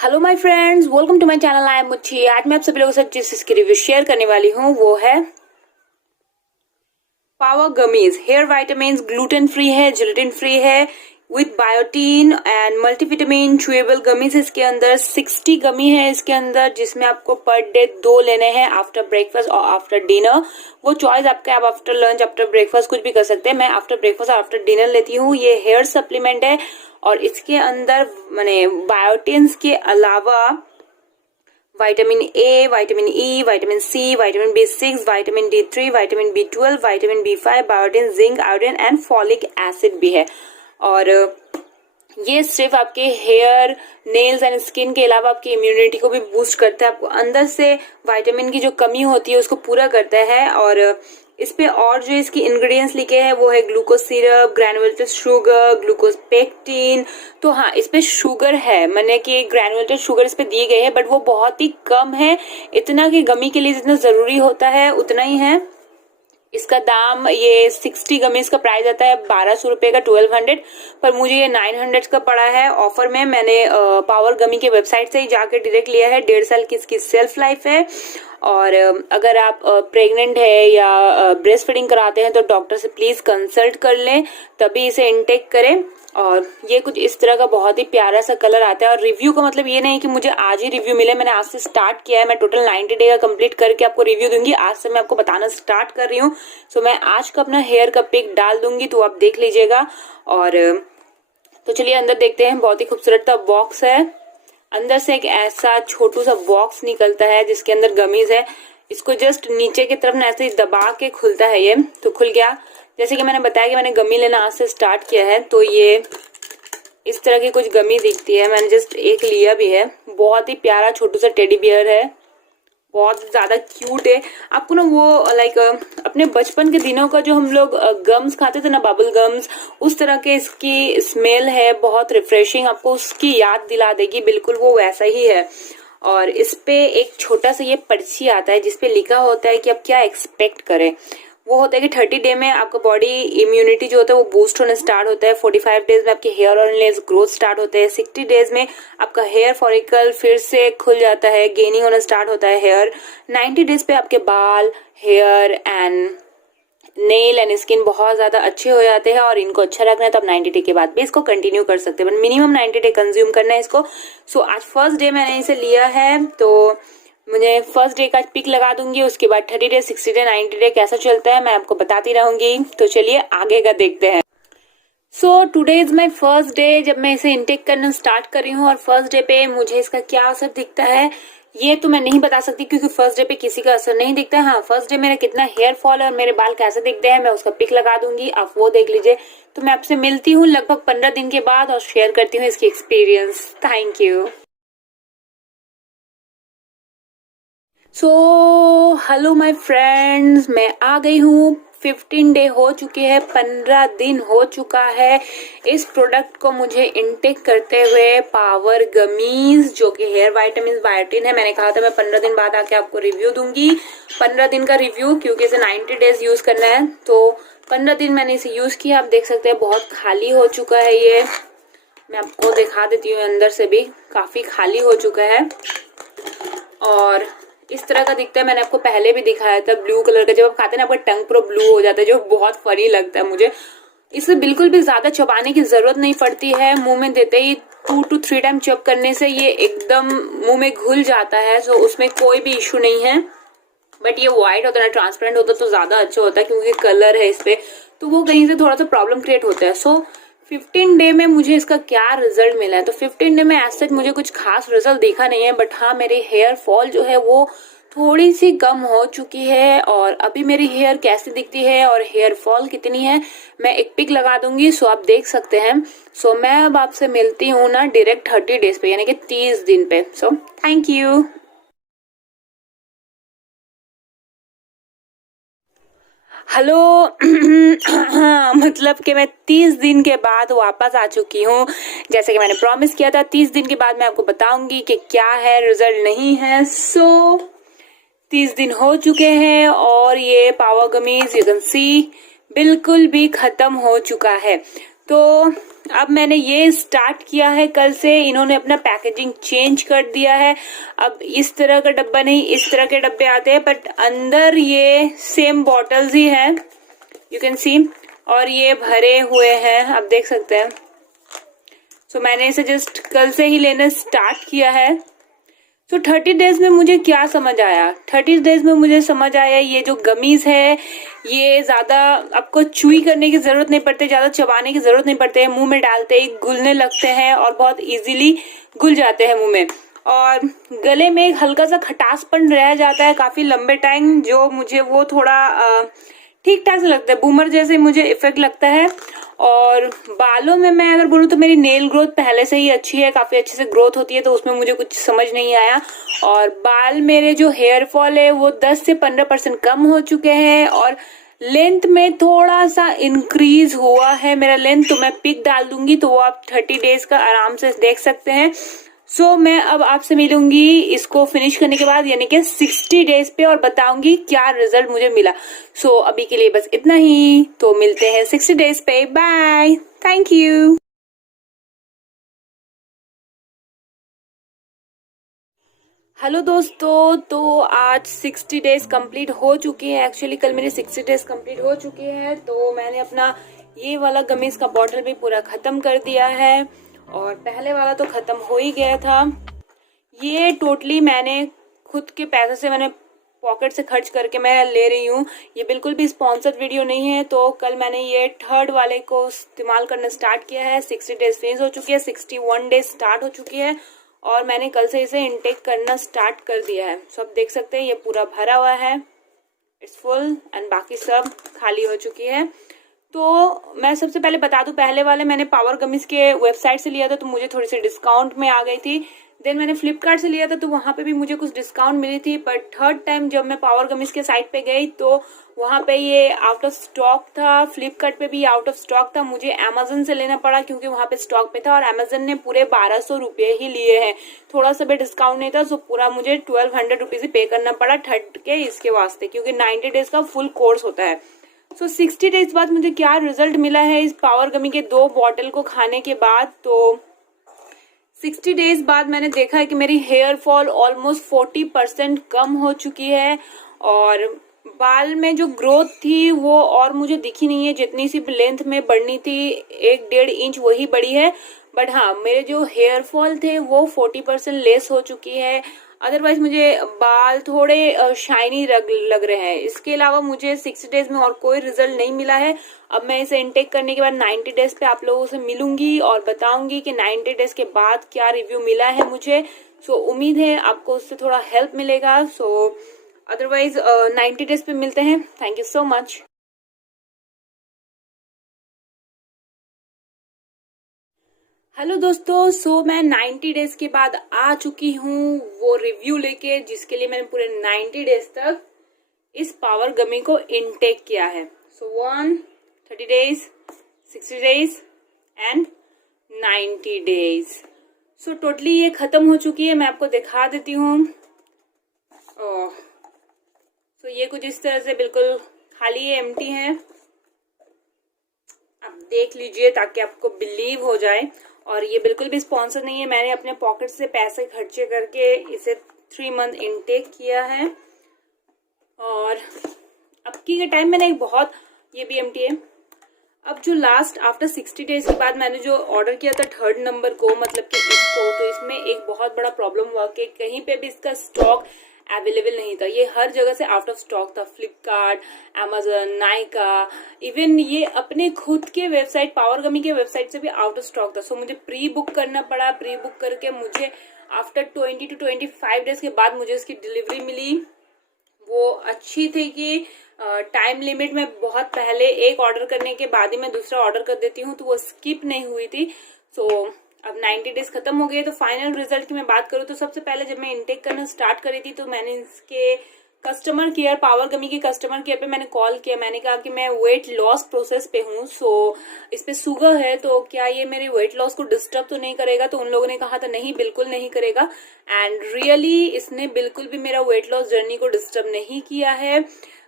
Hello my friends, welcome to my channel. I am Muchhi. आज मैं आप सभी लोगों के साथ जिस इसकी रिव्यू शेयर करने वाली हूँ वो है power gummies. Hair vitamin, gluten free है, जिलेटिन फ्री है, with biotin and multivitamin chewable gummies. इसके अंदर 60 गमी है इसके अंदर, जिसमें आपको पर डे 2 लेने हैं आफ्टर ब्रेकफास्ट और आफ्टर डिनर। वो चॉइस आपका, आप आफ्टर लंच आफ्टर ब्रेकफास्ट कुछ भी कर सकते हैं। मैं आफ्टर ब्रेकफास्ट और आफ्टर डिनर लेती हूँ। ये हेयर सप्लीमेंट है और इसके अंदर माने बायोटिन्स के अलावा vitamin A, vitamin E, vitamin C, vitamin B6, vitamin D3, vitamin B12, vitamin B5, biotin, zinc, iodine and folic acid भी है। और ये सिर्फ आपके हेयर, नेल्स एंड स्किन के अलावा आपकी इम्यूनिटी को भी बूस्ट करता है। आपको अंदर से विटामिन की जो कमी होती है उसको पूरा करता है। और इस पे और जो इसकी इंग्रेडिएंट्स लिखे हैं वो है glucose syrup, granulated sugar, glucose pectin. तो हाँ, इस पे शुगर है, मैंने कि ग्रैनुलेटेड शुगर इस पे दिए गए हैं, बट वो बहुत ही कम है। इतना कि गमी के लिए जितना जरूरी होता है उतना ही है। इसका दाम, ये 60 गमीज का प्राइस आता है 1200 रुपए का, 1200, पर मुझे ये 900 का पड़ा है ऑफर में। मैंने पावर गमी के वेबसाइट से ही जाकर डायरेक्ट लिया है। 1.5 साल की इसकी सेल्फ लाइफ है। और अगर आप प्रेग्नेंट है या ब्रेस्ट फीडिंग कराते हैं तो डॉक्टर से प्लीज कंसल्ट कर लें, तभी इसे इनटेक करें। और ये कुछ इस तरह का बहुत ही प्यारा सा कलर आता है। और रिव्यू का मतलब ये नहीं कि मुझे आज ही रिव्यू मिले, मैंने आज से स्टार्ट किया है। मैं टोटल 90 डे का कंप्लीट करके आपको रिव्यू दूंगी। आज से मैं आपको बताना स्टार्ट कर रही हूँ। सो मैं आज का अपना हेयर का पिक डाल दूंगी, तो आप देख लीजिएगा। और तो चलिए अंदर देखते हैं। बहुत ही खूबसूरत सा बॉक्स है। अंदर से एक ऐसा छोटू सा बॉक्स निकलता है जिसके अंदर गमीज है। इसको जस्ट नीचे की तरफ ना ऐसे ही दबा के खुलता है। ये तो खुल गया। जैसे कि मैंने बताया कि मैंने गमी लेना आज से स्टार्ट किया है, तो ये इस तरह की कुछ गमी दिखती है। मैंने जस्ट एक लिया भी है। बहुत ही प्यारा छोटू सा टेडी बियर है, बहुत ज्यादा क्यूट है। आपको ना वो लाइक अपने बचपन के दिनों का जो हम लोग गम्स खाते थे ना, बबल गम्स, उस तरह के इसकी स्मेल है, बहुत रिफ्रेशिंग, आपको उसकी याद दिला देगी। बिल्कुल वो वैसा ही है। और इस पे एक छोटा सा ये पर्ची आता है जिसपे लिखा होता है कि आप क्या एक्सपेक्ट करें। वो होता है कि 30 डे में आपका बॉडी इम्यूनिटी जो होता है वो बूस्ट होना स्टार्ट होता है। 45 डेज में आपके हेयर और नेल्स ग्रोथ स्टार्ट होते हैं। 60 डेज में आपका हेयर फॉलिकल फिर से खुल जाता है, गेनिंग होना स्टार्ट होता है हेयर। 90 डेज पे आपके बाल, hair and nail and skin बहुत ज्यादा अच्छे हो जाते हैं। और इनको अच्छा रखना है तो आप 90 डे के बाद भी इसको कंटिन्यू कर सकते हैं, मिनिमम 90 डे कंज्यूम करना है इसको। सो आज फर्स्ट डे मैंने इसे लिया है, तो मुझे फर्स्ट डे का पिक लगा दूंगी। उसके बाद 30 डे, 60 डे, 90 डे कैसा चलता है मैं आपको बताती रहूंगी। तो चलिए आगे का देखते हैं। So today is my first day जब मैं इसे इनटेक करना स्टार्ट कर रही हूँ। और फर्स्ट डे पे मुझे इसका क्या असर दिखता है ये तो मैं नहीं बता सकती, क्योंकि फर्स्ट डे पे किसी का असर नहीं दिखता है। हाँ, फर्स्ट डे मेरा कितना हेयर फॉल और मेरे बाल कैसे दिखते हैं मैं उसका पिक लगा दूंगी, आप वो देख लीजिए। तो मैं आपसे मिलती हूँ लगभग 15 दिन के बाद और शेयर करती हूँ इसकी experience. Thank you. So hello my friends, मैं आ गई हूँ। 15 डे हो चुके हैं, 15 दिन हो चुका है इस प्रोडक्ट को मुझे इनटेक करते हुए। पावर गमीज जो कि हेयर वाइटामिन बायोटिन है। मैंने कहा था मैं 15 दिन बाद आके आपको रिव्यू दूंगी। 15 दिन का रिव्यू, क्योंकि इसे 90 डेज यूज करना है। तो 15 दिन मैंने इसे यूज किया। आप देख सकते हैं बहुत खाली हो चुका है ये। मैं आपको दिखा देती हूँ, अंदर से भी काफी खाली हो चुका है और इस तरह का दिखता है। मैंने आपको पहले भी दिखाया था ब्लू कलर का, जब आप खाते हैं ना आपका टंग पूरा ब्लू हो जाता है, जो बहुत फनी लगता है मुझे। इसे बिल्कुल भी ज्यादा चबाने की जरूरत नहीं पड़ती है। मुंह में देते ही 2 to 3 टाइम चब करने से ये एकदम मुंह में घुल जाता है। सो उसमें कोई भी इश्यू नहीं है। बट ये व्हाइट होता है ना, ट्रांसपेरेंट होता तो ज्यादा अच्छा होता है, क्योंकि कलर है इस पे, तो वो कहीं से थोड़ा सा प्रॉब्लम क्रिएट होता है। सो 15 डे में मुझे इसका क्या रिजल्ट मिला है, तो 15 डे में एज सच मुझे कुछ खास रिजल्ट देखा नहीं है। बट हाँ, मेरी हेयर फॉल जो है वो थोड़ी सी कम हो चुकी है। और अभी मेरी हेयर कैसी दिखती है और हेयर फॉल कितनी है मैं एक पिक लगा दूंगी, सो आप देख सकते हैं। सो मैं अब आपसे मिलती हूँ ना डायरेक्ट 30 डेज पे, यानी कि 30 दिन पे। So thank you. हेलो मतलब कि मैं 30 दिन के बाद वापस आ चुकी हूँ। जैसे कि मैंने प्रॉमिस किया था, 30 दिन के बाद मैं आपको बताऊंगी कि क्या है, रिजल्ट नहीं है। सो 30 दिन हो चुके हैं और ये power gummies you can see बिल्कुल भी खत्म हो चुका है। तो अब मैंने ये स्टार्ट किया है कल से। इन्होंने अपना पैकेजिंग चेंज कर दिया है। अब इस तरह का डब्बा नहीं, इस तरह के डब्बे आते हैं, बट अंदर ये सेम बॉटल्स ही है, यू कैन सी। और ये भरे हुए हैं, आप देख सकते हैं। सो मैंने इसे जस्ट कल से ही लेना स्टार्ट किया है। तो 30 डेज में मुझे क्या समझ आया? 30 डेज में मुझे समझ आया ये जो गमीज है, ये ज्यादा आपको चुई करने की जरूरत नहीं पड़ती, ज्यादा चबाने की जरूरत नहीं पड़ती है। मुंह में डालते ही घुलने लगते हैं और बहुत इजीली घुल जाते हैं मुंह में। और गले में एक हल्का सा खटासपन रह जाता है काफी लंबे टाइम, जो मुझे वो थोड़ा ठीक ठाक से लगता है, बूमर जैसे मुझे इफेक्ट लगता है। और बालों में मैं अगर बोलूँ तो मेरी नेल ग्रोथ पहले से ही अच्छी है, काफी अच्छे से ग्रोथ होती है, तो उसमें मुझे कुछ समझ नहीं आया। और बाल मेरे जो हेयर फॉल है वो 10 से 15% कम हो चुके हैं। और लेंथ में थोड़ा सा इंक्रीज हुआ है मेरा लेंथ, तो मैं पिक डाल दूंगी, तो वो आप 30 डेज का आराम से देख सकते हैं। सो मैं अब आपसे मिलूंगी इसको फिनिश करने के बाद, यानी कि 60 डेज पे, और बताऊंगी क्या रिजल्ट मुझे मिला। सो अभी के लिए बस इतना ही, तो मिलते हैं 60 डेज पे। Bye, thank you. हेलो दोस्तों, तो आज 60 डेज कंप्लीट हो चुकी है। एक्चुअली कल मेरी 60 डेज कंप्लीट हो चुकी है, तो मैंने अपना ये वाला गमीज का बॉटल भी पूरा खत्म कर दिया है, और पहले वाला तो खत्म हो ही गया था। ये टोटली मैंने खुद के पैसे से, मैंने पॉकेट से खर्च करके मैं ले रही हूँ। ये बिल्कुल भी स्पॉन्सर्ड वीडियो नहीं है। तो कल मैंने ये 3rd वाले को इस्तेमाल करना स्टार्ट किया है। 60 डेज फिनिश हो चुकी है, 61 डेज स्टार्ट हो चुकी है, और मैंने कल से इसे इनटेक करना स्टार्ट कर दिया है। सब देख सकते हैं, ये पूरा भरा हुआ है, इट्स फुल, एंड बाकी सब खाली हो चुकी है। तो मैं सबसे पहले बता दूं, पहले वाले मैंने पावर गमीज के वेबसाइट से लिया था, तो मुझे थोड़ी सी डिस्काउंट में आ गई थी। देन मैंने फ्लिपकार्ट से लिया था, तो वहां पे भी मुझे कुछ डिस्काउंट मिली थी। बट 3rd टाइम जब मैं पावर गमीज के साइट पे गई, तो वहां पे ये आउट ऑफ स्टॉक था। फ्लिपकार्ट पे भी आउट ऑफ स्टॉक था। मुझे अमेजन से लेना पड़ा क्योंकि वहां पे स्टॉक पे था, और अमेजन ने पूरे 1200 रुपये ही लिए हैं, थोड़ा सा भी डिस्काउंट नहीं था। सो पूरा मुझे 1200 रुपीज ही पे करना पड़ा 3rd के इसके वास्ते, क्योंकि 90 डेज का फुल कोर्स होता है। सो 60 डेज बाद मुझे क्या रिजल्ट मिला है इस पावर गमी के 2 बॉटल को खाने के बाद, तो 60 डेज बाद मैंने देखा है कि मेरी हेयर फॉल ऑलमोस्ट 40% कम हो चुकी है, और बाल में जो ग्रोथ थी वो और मुझे दिखी नहीं है। जितनी सी लेंथ में बढ़नी थी 1-1.5 इंच वही बढ़ी है। बट हाँ, मेरे जो हेयर फॉल थे वो 40% लेस हो चुकी है। अदरवाइज मुझे बाल थोड़े शाइनी लग रहे हैं। इसके अलावा मुझे 60 डेज में और कोई रिजल्ट नहीं मिला है। अब मैं इसे इनटेक करने के बाद 90 डेज पे आप लोगों से मिलूंगी और बताऊंगी कि 90 डेज के बाद क्या रिव्यू मिला है मुझे। सो उम्मीद है आपको उससे थोड़ा हेल्प मिलेगा। सो अदरवाइज 90 डेज पे मिलते हैं। Thank you so much. Hello दोस्तों, सो मैं 90 डेज के बाद आ चुकी हूँ वो रिव्यू लेके, जिसके लिए मैंने पूरे 90 डेज तक इस पावर गमी को इनटेक किया है। सो 30 days, 60 days and 90 days. So totally ये खत्म हो चुकी है। मैं आपको दिखा देती हूँ। सो ये कुछ इस तरह से बिल्कुल खाली है, एम्प्टी है। आप देख लीजिए ताकि आपको बिलीव हो जाए। और ये बिल्कुल भी स्पॉन्सर नहीं है, मैंने अपने पॉकेट से पैसे खर्चे करके इसे 3 मंथ इनटेक किया है। और अब के टाइम मैंने एक बहुत, ये भी एम्प्टी है। अब जो लास्ट आफ्टर 60 डेज के बाद मैंने जो ऑर्डर किया था 3rd नंबर को, मतलब कि इसको, तो इसमें एक बहुत बड़ा प्रॉब्लम हुआ कि कहीं पे भी इसका स्टॉक अवेलेबल नहीं था। ये हर जगह से आउट ऑफ स्टॉक था। फ्लिपकार्ट, अमेजन, नायका, इवन ये अपने खुद के वेबसाइट पावर गमी के वेबसाइट से भी आउट ऑफ स्टॉक था। सो मुझे प्री बुक करना पड़ा। प्री बुक करके मुझे आफ्टर 20 to 25 डेज के बाद मुझे इसकी डिलीवरी मिली। वो अच्छी थी कि टाइम लिमिट में बहुत पहले एक ऑर्डर करने के बाद ही मैं दूसरा ऑर्डर कर देती हूँ, तो वो स्किप नहीं हुई थी। सो अब 90 डेज खत्म हो गए। तो फाइनल रिजल्ट की मैं बात करूँ तो सबसे पहले जब मैं इनटेक करना स्टार्ट करी थी, तो मैंने इसके कस्टमर केयर, पावर गमी के कस्टमर केयर पे मैंने कॉल किया। मैंने कहा कि मैं वेट लॉस प्रोसेस पे हूँ, सो इस पे शुगर है, तो क्या ये मेरे वेट लॉस को डिस्टर्ब तो नहीं करेगा? तो उन लोगों ने कहा था नहीं, बिल्कुल नहीं करेगा। एंड रियली इसने बिल्कुल भी मेरा वेट लॉस जर्नी को डिस्टर्ब नहीं किया है।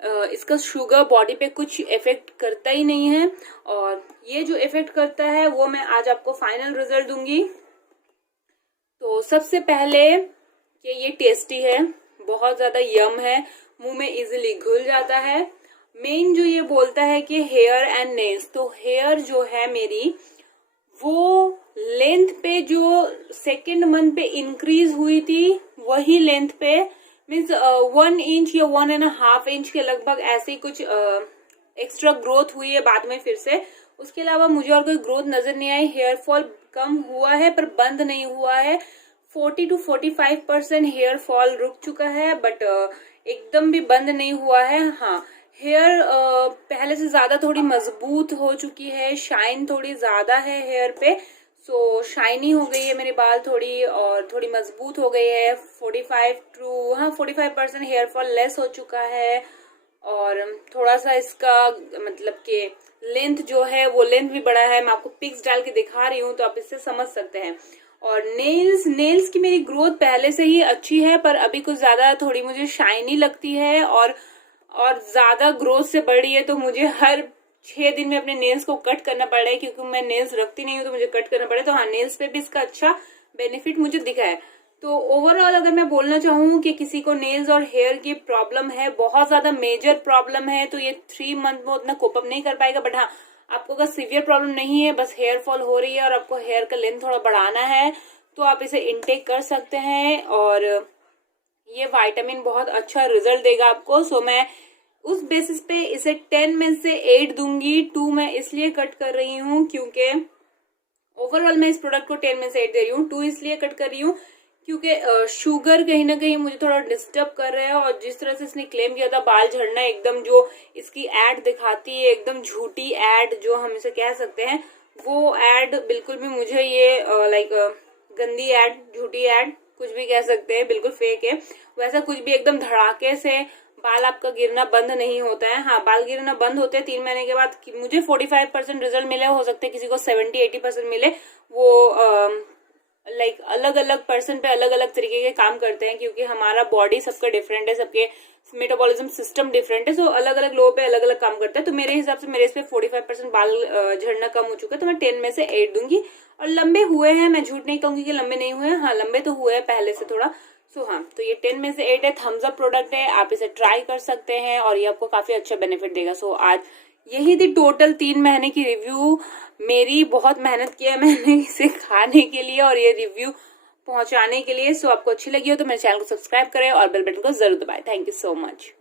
इसका शुगर बॉडी पे कुछ इफेक्ट करता ही नहीं है, और ये जो इफेक्ट करता है वो मैं आज आपको फाइनल रिजल्ट दूंगी। तो सबसे पहले कि ये टेस्टी है, बहुत ज्यादा यम है, मुंह में इजीली घुल जाता है। मेन जो ये बोलता है कि हेयर एंड नेल्स, तो हेयर जो है मेरी वो लेंथ पे जो सेकेंड मंथ पे इंक्रीज हुई थी वही लेंथ पे, मीन्स 1 इंच या 1.5 इंच के लगभग ऐसे ही कुछ एक्स्ट्रा ग्रोथ हुई है बाद में फिर से। उसके अलावा मुझे और कोई ग्रोथ नजर नहीं आई। हेयर फॉल कम हुआ है पर बंद नहीं हुआ है। 40 to 45% हेयर फॉल रुक चुका है, बट एकदम भी बंद नहीं हुआ है। हाँ, हेयर पहले से ज्यादा थोड़ी मजबूत हो चुकी है, शाइन थोड़ी ज्यादा है हेयर पे, सो शाइनी हो गई है मेरे बाल थोड़ी, और थोड़ी मजबूत हो गई है। 45% हेयर फॉल लेस हो चुका है, और थोड़ा सा इसका मतलब कि लेंथ जो है वो लेंथ भी बड़ा है। मैं आपको पिक्स डाल के दिखा रही हूँ तो आप इससे समझ सकते हैं। और नेल्स की मेरी ग्रोथ पहले से ही अच्छी है, पर अभी कुछ ज्यादा थोड़ी मुझे शाइनी लगती है, और ज्यादा ग्रोथ से बढ़ी है, तो मुझे हर 6 दिन में अपने नेल्स को कट करना पड़ रहा है, क्योंकि मैं नेल्स रखती नहीं हूँ तो मुझे कट करना पड़ा है। तो हाँ, नेल्स पे भी इसका अच्छा बेनिफिट मुझे दिखा है। तो ओवरऑल अगर मैं बोलना चाहूँ कि किसी को नेल्स और हेयर की प्रॉब्लम है, बहुत ज्यादा मेजर प्रॉब्लम है, तो ये 3 मंथ में उतना कोप अप नहीं कर पाएगा। बट हाँ, आपको अगर सीवियर प्रॉब्लम नहीं है, बस हेयर फॉल हो रही है और आपको हेयर का लेंथ थोड़ा बढ़ाना है, तो आप इसे इनटेक कर सकते हैं, और ये विटामिन बहुत अच्छा रिजल्ट देगा आपको। सो मैं उस बेसिस पे इसे 10 में से 8 दूंगी। 2 मैं इसलिए कट कर रही हूँ क्योंकि ओवरऑल मैं इस प्रोडक्ट को 10 में से 8 दे रही हूँ। 2 इसलिए कट कर रही हूँ क्योंकि शुगर कहीं ना कहीं मुझे थोड़ा डिस्टर्ब कर रहा है, और जिस तरह से इसने क्लेम किया था बाल झड़ना, एकदम जो इसकी एड दिखाती है, एकदम झूठी एड जो हम इसे कह सकते हैं, वो एड बिल्कुल भी मुझे ये लाइक गंदी एड, झूठी एड, कुछ भी कह सकते हैं, बिल्कुल फेक है। वैसा कुछ भी एकदम धड़ाके से बाल आपका गिरना बंद नहीं होता है। हाँ, बाल गिरना बंद होते हैं 3 महीने के बाद। मुझे 45% रिजल्ट मिले, हो सकता है किसी को 70-80% मिले। वो लाइक अलग अलग पर्सन पे अलग अलग तरीके के काम करते हैं, क्योंकि हमारा बॉडी सबका डिफरेंट है, सबके मेटाबॉलिज्म सिस्टम डिफरेंट है, सो अलग अलग लोगों पे अलग अलग काम करता है। तो मेरे हिसाब से मेरे इस पे 45% बाल झड़ना कम हो चुका है, तो मैं 10 में से 8 दूंगी। और लंबे हुए हैं, मैं झूठ नहीं कहूंगी कि लंबे नहीं हुए हैं, हाँ लंबे तो हुए हैं पहले से थोड़ा। सो हाँ, तो ये 10 में से 8 है, थम्स अप प्रोडक्ट है, आप इसे ट्राई कर सकते हैं और ये आपको काफी अच्छा बेनिफिट देगा। सो आज यही थी टोटल 3 महीने की रिव्यू मेरी। बहुत मेहनत किया है मैंने इसे खाने के लिए और ये रिव्यू पहुंचाने के लिए। सो आपको अच्छी लगी हो तो मेरे चैनल को सब्सक्राइब करें और बेल बटन को जरूर दबाएं। Thank you so much.